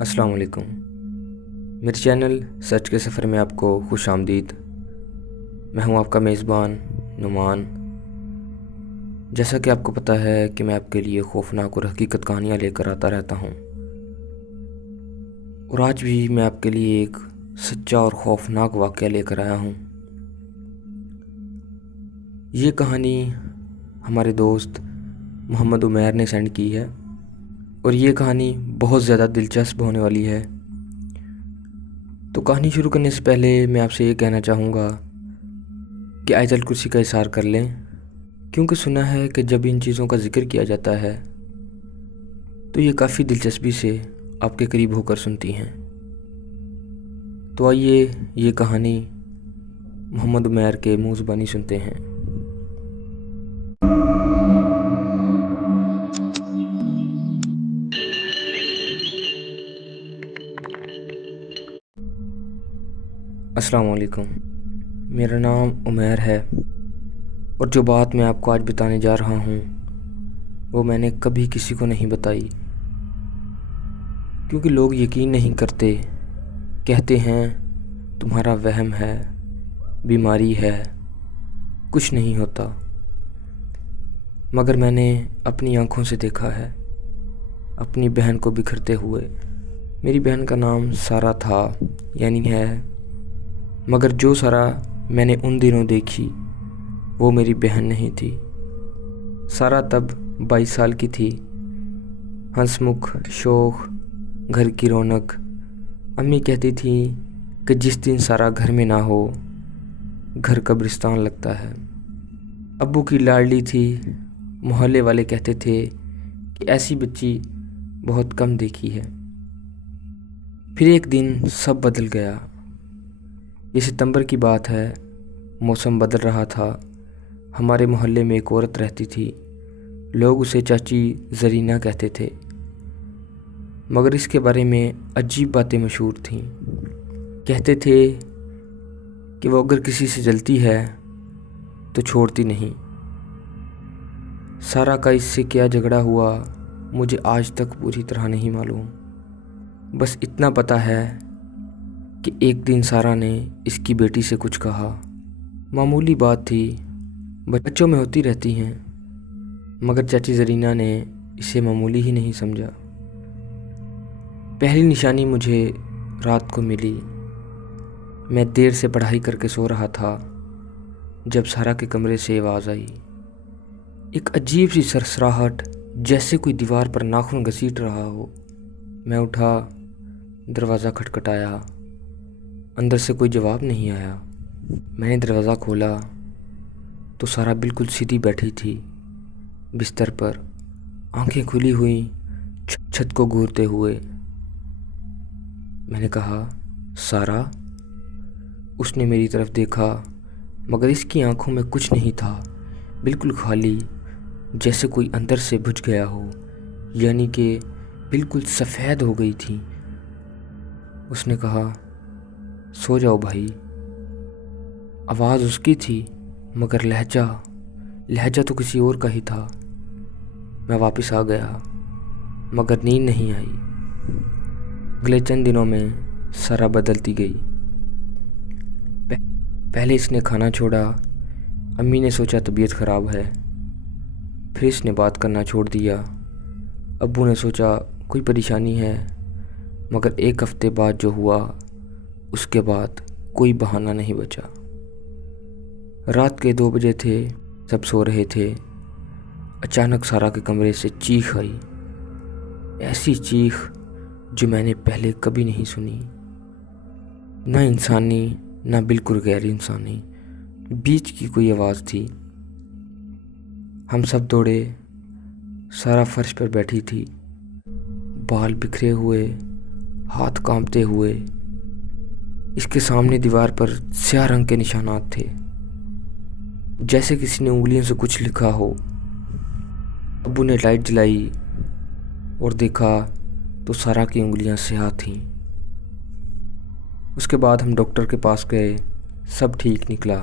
السلام علیکم، میرے چینل سچ کے سفر میں آپ کو خوش آمدید۔ میں ہوں آپ کا میزبان نعمان۔ جیسا کہ آپ کو پتہ ہے کہ میں آپ کے لیے خوفناک اور حقیقت کہانیاں لے کر آتا رہتا ہوں، اور آج بھی میں آپ کے لیے ایک سچا اور خوفناک واقعہ لے کر آیا ہوں۔ یہ کہانی ہمارے دوست محمد عمیر نے سینڈ کی ہے، اور یہ کہانی بہت زیادہ دلچسپ ہونے والی ہے۔ تو کہانی شروع کرنے سے پہلے میں آپ سے یہ کہنا چاہوں گا کہ آیت الکرسی کا احصار کر لیں، کیونکہ سنا ہے کہ جب ان چیزوں کا ذکر کیا جاتا ہے تو یہ کافی دلچسپی سے آپ کے قریب ہو کر سنتی ہیں۔ تو آئیے یہ کہانی محمد عمیر کے منہ زبانی سنتے ہیں۔ السلام علیکم، میرا نام عمیر ہے، اور جو بات میں آپ کو آج بتانے جا رہا ہوں وہ میں نے کبھی کسی کو نہیں بتائی، کیونکہ لوگ یقین نہیں کرتے، کہتے ہیں تمہارا وہم ہے، بیماری ہے، کچھ نہیں ہوتا۔ مگر میں نے اپنی آنکھوں سے دیکھا ہے اپنی بہن کو بکھرتے ہوئے۔ میری بہن کا نام سارہ تھا، یعنی ہے، مگر جو سارہ میں نے ان دنوں دیکھی وہ میری بہن نہیں تھی۔ سارہ تب 22 سال کی تھی، ہنس مکھ، شوخ، گھر کی رونق۔ امی کہتی تھیں کہ جس دن سارہ گھر میں نہ ہو گھر قبرستان لگتا ہے۔ ابو کی لاڈلی تھی، محلے والے کہتے تھے کہ ایسی بچی بہت کم دیکھی ہے۔ پھر ایک دن سب بدل گیا۔ یہ ستمبر کی بات ہے، موسم بدل رہا تھا۔ ہمارے محلے میں ایک عورت رہتی تھی، لوگ اسے چاچی زرینہ کہتے تھے، مگر اس کے بارے میں عجیب باتیں مشہور تھیں۔ کہتے تھے کہ وہ اگر کسی سے جلتی ہے تو چھوڑتی نہیں۔ سارہ کا اس سے کیا جھگڑا ہوا مجھے آج تک پوری طرح نہیں معلوم، بس اتنا پتہ ہے کہ ایک دن سارہ نے اس کی بیٹی سے کچھ کہا۔ معمولی بات تھی، بچوں میں ہوتی رہتی ہیں، مگر چاچی زرینہ نے اسے معمولی ہی نہیں سمجھا۔ پہلی نشانی مجھے رات کو ملی۔ میں دیر سے پڑھائی کر کے سو رہا تھا جب سارہ کے کمرے سے آواز آئی، ایک عجیب سی سرسراہٹ، جیسے کوئی دیوار پر ناخن گھسیٹ رہا ہو۔ میں اٹھا، دروازہ کھٹکھٹایا، اندر سے کوئی جواب نہیں آیا۔ میں نے دروازہ کھولا تو سارہ بالکل سیدھی بیٹھی تھی بستر پر، آنکھیں کھلی ہوئی، چھت کو گھورتے ہوئے۔ میں نے کہا، سارہ؟ اس نے میری طرف دیکھا، مگر اس کی آنکھوں میں کچھ نہیں تھا، بالکل خالی، جیسے کوئی اندر سے بجھ گیا ہو، یعنی کہ بالکل سفید ہو گئی تھی۔ اس نے کہا، سو جاؤ بھائی۔ آواز اس کی تھی، مگر لہجہ تو کسی اور کا ہی تھا۔ میں واپس آ گیا، مگر نیند نہیں آئی۔ اگلے چند دنوں میں سارہ بدلتی گئی۔ پہلے اس نے کھانا چھوڑا، امی نے سوچا طبیعت خراب ہے، پھر اس نے بات کرنا چھوڑ دیا۔ ابو نے سوچا کوئی پریشانی ہے، مگر ایک ہفتے بعد جو ہوا اس کے بعد کوئی بہانہ نہیں بچا۔ رات کے 2 بجے تھے، سب سو رہے تھے، اچانک سارہ کے کمرے سے چیخ آئی، ایسی چیخ جو میں نے پہلے کبھی نہیں سنی، نہ انسانی نہ بالکل غیر انسانی، بیچ کی کوئی آواز تھی۔ ہم سب دوڑے، سارہ فرش پر بیٹھی تھی، بال بکھرے ہوئے، ہاتھ کانپتے ہوئے۔ اس کے سامنے دیوار پر سیاہ رنگ کے نشانات تھے، جیسے کسی نے انگلیوں سے کچھ لکھا ہو۔ ابو نے لائٹ جلائی اور دیکھا تو سارہ کی انگلیاں سیاہ تھیں۔ اس کے بعد ہم ڈاکٹر کے پاس گئے، سب ٹھیک نکلا،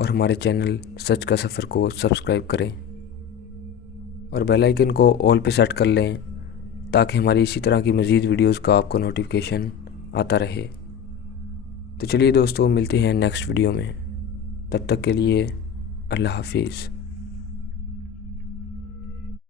اور ہمارے چینل سچ کا سفر کو سبسکرائب کریں اور بیل آئیکن کو آل پہ سیٹ کر لیں تاکہ ہماری اسی طرح کی مزید ویڈیوز کا آپ کو نوٹیفیکیشن آتا رہے۔ تو چلیے دوستو، ملتے ہیں نیکسٹ ویڈیو میں، تب تک کے لیے اللہ حافظ۔